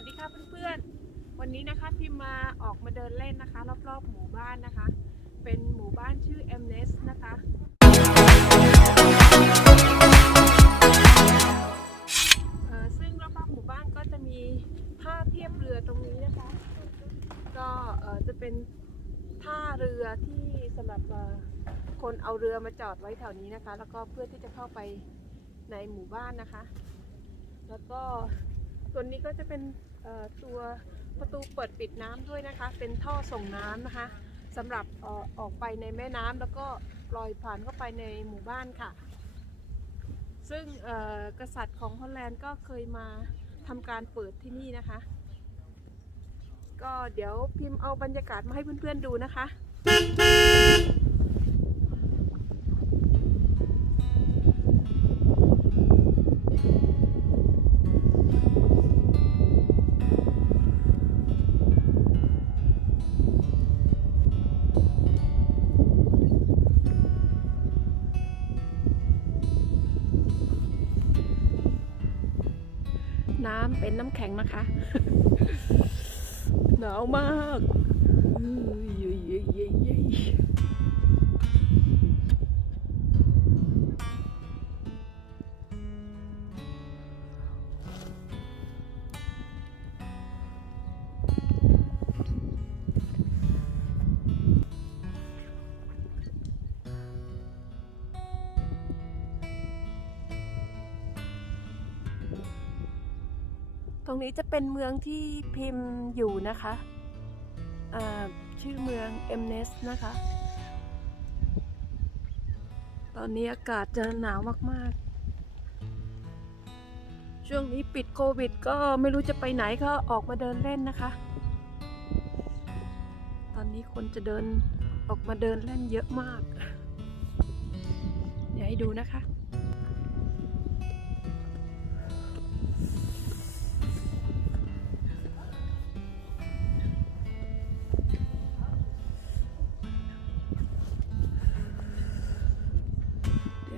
วัสดีค่ะเพื่อนๆ วันนี้นะคะพิมมาออกมาเดินเล่นนะคะ รอบๆหมู่บ้านนะคะ เป็นหมู่บ้านชื่อเอมเนสนะคะเออซึ่งรอบๆหมู่บ้านก็จะมีท่าเทียบเรือตรงนี้นะคะ ก็เออจะเป็นท่าเรือที่สำหรับคนเอาเรือมาจอดไว้แถวนี้นะคะ แล้วก็เพื่อที่จะเข้าไปในหมู่บ้านนะคะ แล้วก็ส่วนนี้ก็จะเป็น ตัวประตูเปิดปิดน้ำด้วยนะคะ เป็นท่อส่งน้ำนะคะสำหรับอออกไปในแม่น้ำแล้วก็ปล่อยผ่านเข้าไปในหมู่บ้านค่ะ ซึ่งกษัตริย์ของฮอลแลนด์ก็เคยมาทำการเปิดที่นี่นะคะ ก็เดี๋ยวพิมพ์เอาบรรยากาศมาให้เพื่อนๆดูนะคะ น้ำเป็นน้ำแข็งนะคะ หนาวมากเย้ยเย้ยเย้ นี้จะเป็นเมืองที่พิมพ์อยู่นะคะชื่อเมืองเอมเนสนะคะ ตอนนี้อากาศจะหนาวมากๆ ช่วงนี้ปิดโควิด ก็ไม่รู้จะไปไหนก็ออกมาเดินเล่นนะคะ ตอนนี้คนจะเดินออกมาเดินเล่นเยอะมาก เดี๋ยวให้ดูนะคะ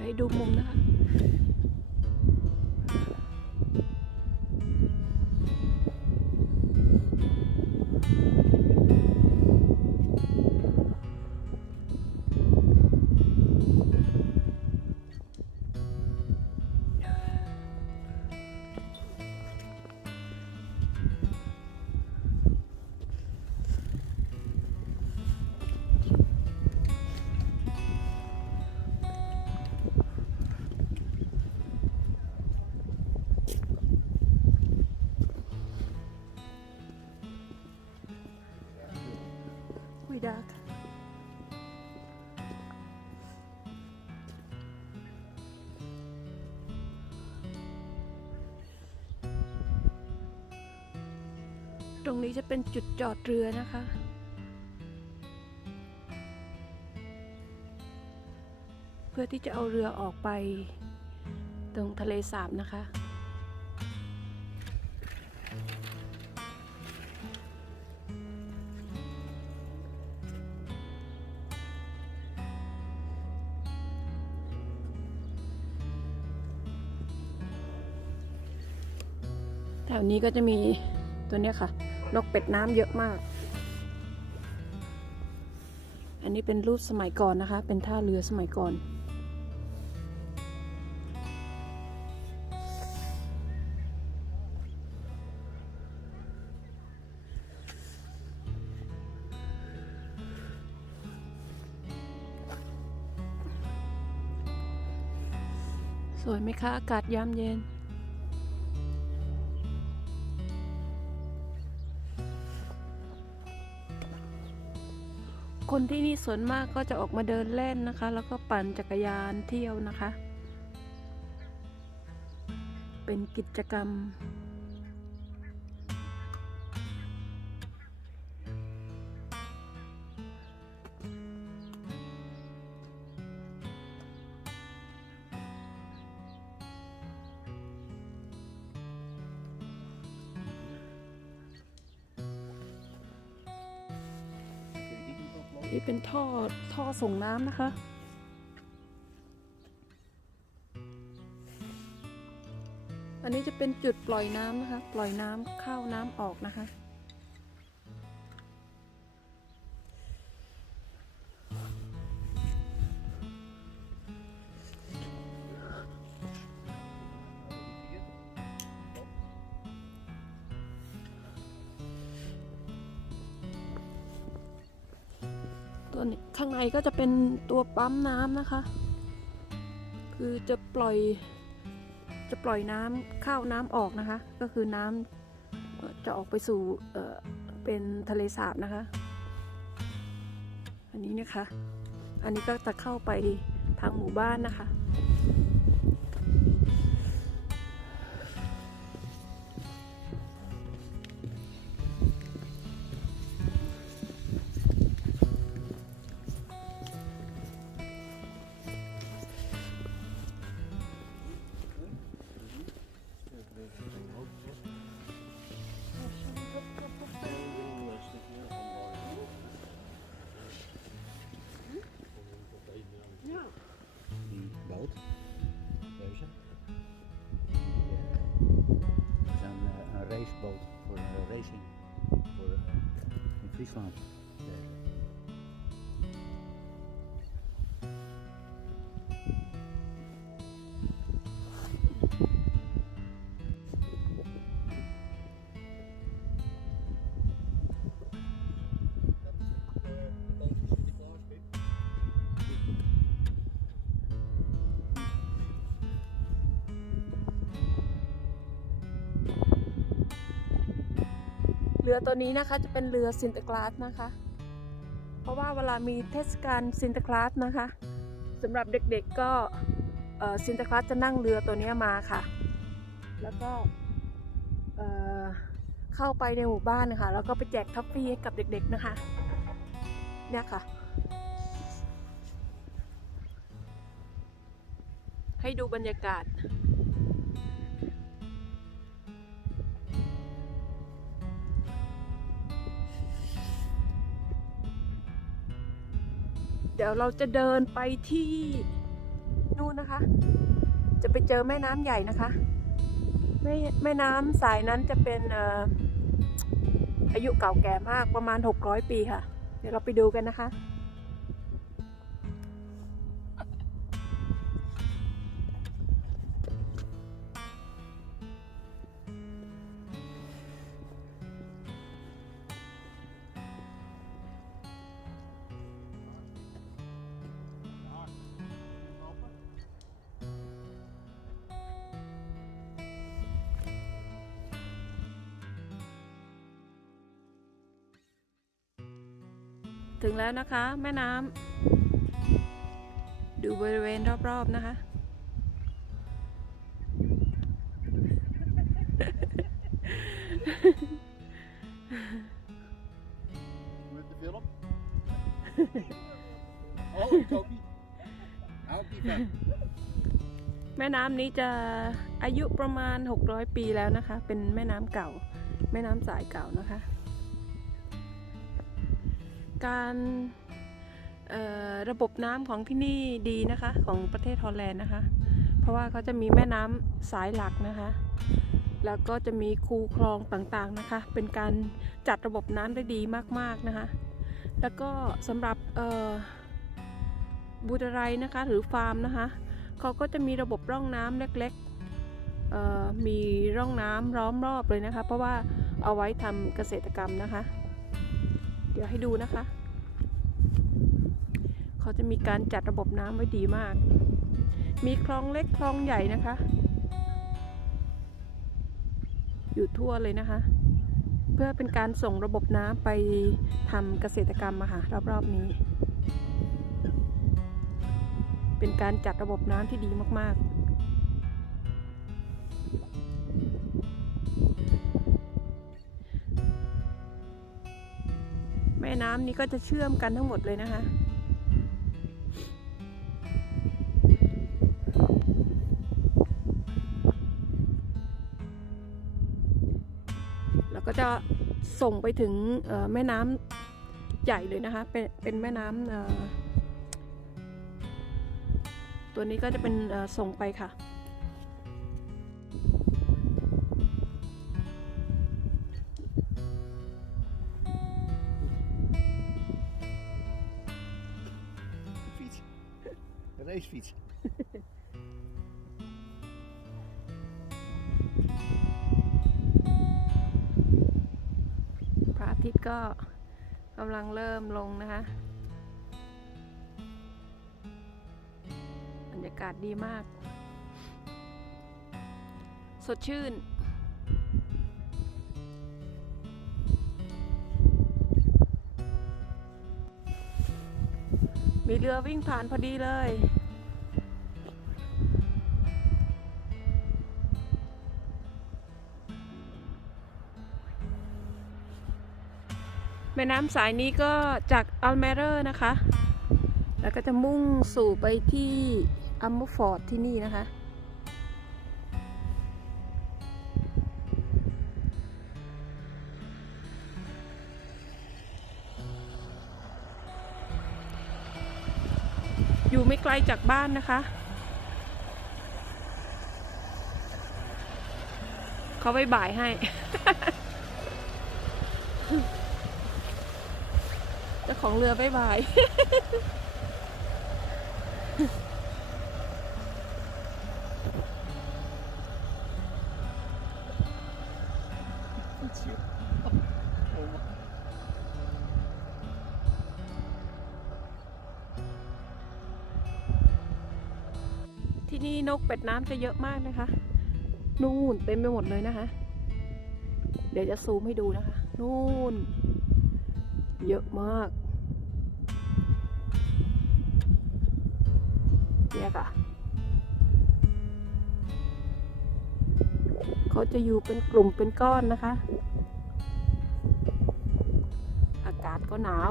ให้ดูมุมนะคะ รงนี้จะเป็นจุดจอดเรือนะคะ เพื่อที่จะเอาเรือออกไปตรงทะเลสาบนะคะแถวนี้ก็จะมีตัวเนี้ยค่ะ นกเป็ดน้ำเยอะมาก อันนี้เป็นรูปสมัยก่อนนะคะ เป็นท่าเรือสมัยก่อนสวยไหมคะ อากาศยามเย็น คนที่นี่ส่วนมากก็จะออกมาเดินเล่นนะคะ แล้วก็ปั่นจักรยานเที่ยวนะคะ เป็นกิจกรรม นี่เป็นท่อท่อส่งน้ำนะคะ อันนี้จะเป็นจุดปล่อยน้ำนะคะ ปล่อยน้ำเข้าน้ำออกนะคะ ตัวนข้างในก็จะเป็นตัวปั๊มน้ำนะคะ คือจะปล่อยจะปล่อยน้ำเข้าน้ำออกนะคะ ก็คือน้ำจะออกไปสู่เป็นทะเลสาบนะคะ อันนี้นะคะ อันนี้ก็จะเข้าไปทางหมู่บ้านนะคะ Peace, fine. ตัวนี้นะคะจะเป็นเรือซินเตอร์คลาสนะคะ เพราะว่าเวลามีเทศกาลซินเตอร์คลาสนะคะสำหรับเด็กๆก็ซินเตอร์คลาสจะนั่งเรือตัวนี้มาค่ะ แล้วก็เเข้าไปในหมู่บ้านนะคะแล้วก็ไปแจกท็อฟฟี่ให้กับเด็กๆนะคะเนี่ยค่ะ ให้ดูบรรยากาศ ดี๋ยวเราจะเดินไปที่นู่นนะคะ จะไปเจอแม่น้ำใหญ่นะคะ แม่แม่น้ำสายนั้นจะเป็นเอ่ออายุเก่าแก่มากประมาณ 600 ปีค่ะ เดี๋ยวเราไปดูกันนะคะ แล้วนะคะ แม่น้ำดูบริเวณรอบๆนะคะ Met de film? oh, ik ook niet. Hou ik niet van. แม่น้ำนี้จะอายุประมาณ 600 ปีแล้วนะคะ เป็นแม่น้ำเก่า แม่น้ำสายเก่านะคะ การระบบน้ำของที่นี่ดีนะคะ ของประเทศฮอลแลนด์นะคะ เพราะว่าเขาจะมีแม่น้ำสายหลักนะคะ แล้วก็จะมีคูคลองต่างๆนะคะ เป็นการจัดระบบน้ำได้ดีมากๆนะคะ แล้วก็สำหรับบูตไรนะคะ หรือฟาร์มนะคะเขาก็จะมีระบบร่องน้ำเล็กๆมีร่องน้ำล้อมรอบเลยนะคะ เพราะว่าเอาไว้ทำเกษตรกรรมนะคะ ดี๋ยวให้ดูนะคะ เขาจะมีการจัดระบบน้ำไว้ดีมาก มีคลองเล็กคลองใหญ่นะคะ อยู่ทั่วเลยนะคะ เพื่อเป็นการส่งระบบน้ำไปทำเกษตรกรรมอะค่ะรอบๆนี้ เป็นการจัดระบบน้ำที่ดีมากๆ ม่น้ำนี้ก็จะเชื่อมกันทั้งหมดเลยนะคะ แล้วก็จะส่งไปถึงแม่น้ำใหญ่เลยนะคะ เป็นเป็นแม่น้ำตัวนี้ก็จะเป็นส่งไปค่ะำลังเริ่มลงนะคะบรรยากาศดีมาก สดชื่น มีเรือวิ่งผ่านพอดีเลย ม่น้ำสายนี้ก็จากอัลเมเรอร์นะคะ แล้วก็จะมุ่งสู่ไปที่อัมมูฟอร์ดที่นี่นะคะ อยู่ไม่ไกลจากบ้านนะคะเขาไปบ่ายให้ เจ้า ของเรือบ๊ายบายที่นี่นกเป็ดน้ำจะเยอะมากนะคะ นู่นเต็มไปหมดเลยนะคะ เดี๋ยวจะซูมให้ดูนะคะ นู่น เยอะมาก เนี่ยค่ะ เขาจะอยู่เป็นกลุ่มเป็นก้อนนะคะ อากาศก็หนาว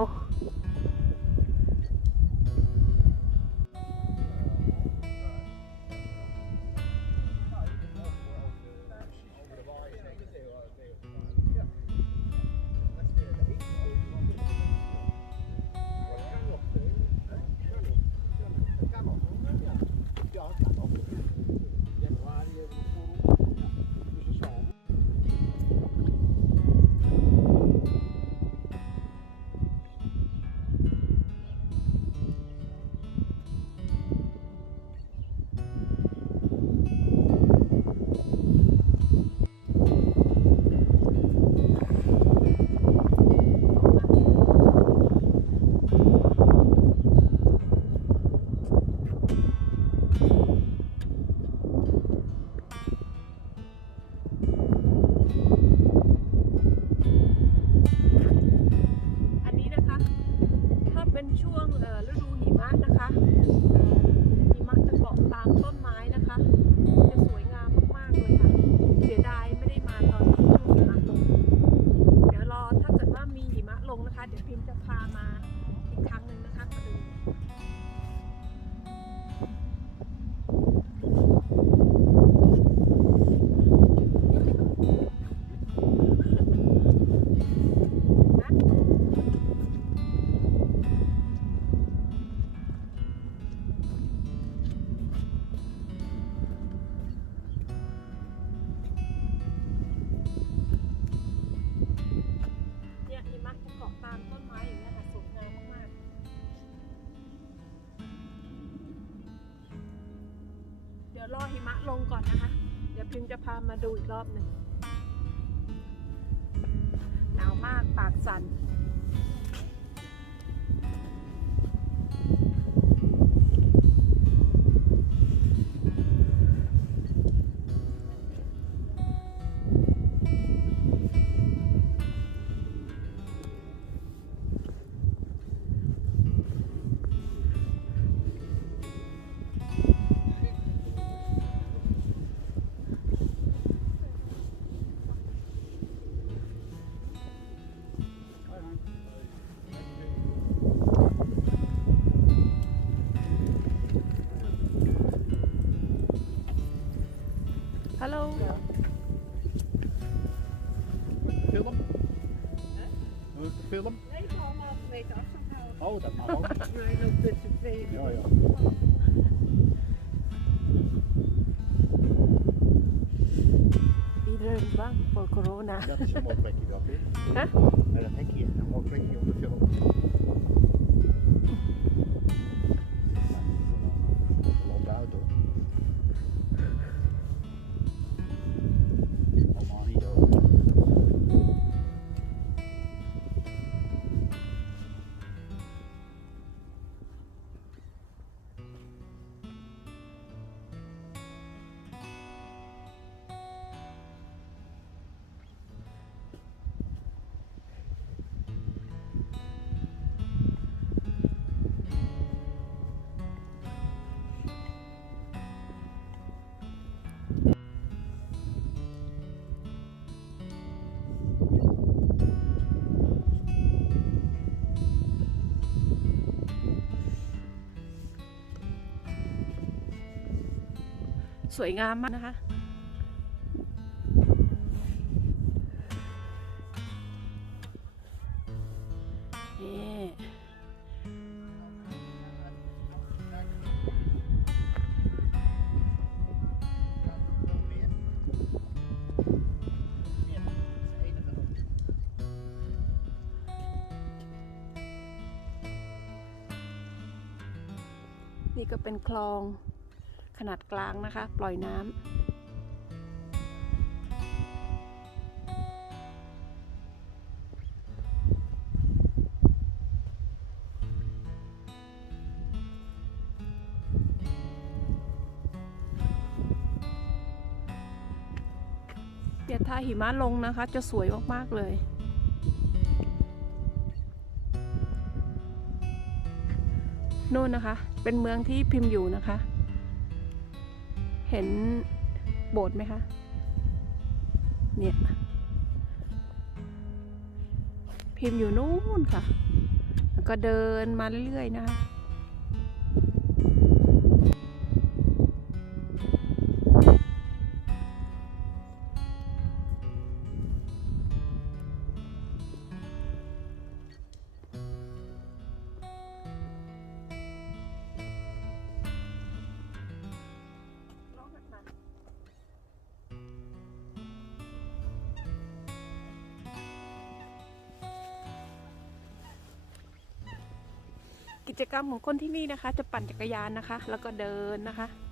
ดูอีกรอบหนึ่งหนาวมากปากสั่น 好就唔係好。 สวยงามมากนะคะนี่นี่ก็เป็นคลอง ขนาดกลางนะคะ ปล่อยน้ำเดี๋ยวถ้าหิมะลงนะคะ จะสวยมาก ๆ เลย นู่นนะคะ เป็นเมืองที่พิมพ์อยู่นะคะ เห็นโบสถ์ไหมคะ เนี่ย พิมพ์อยู่นู่นค่ะ แล้วก็เดินมาเรื่อยๆนะคะ จกรรมของคนที่นี่นะคะ จะปั่นจักรยานนะคะ แล้วก็เดินนะคะเนี่ยค่ะ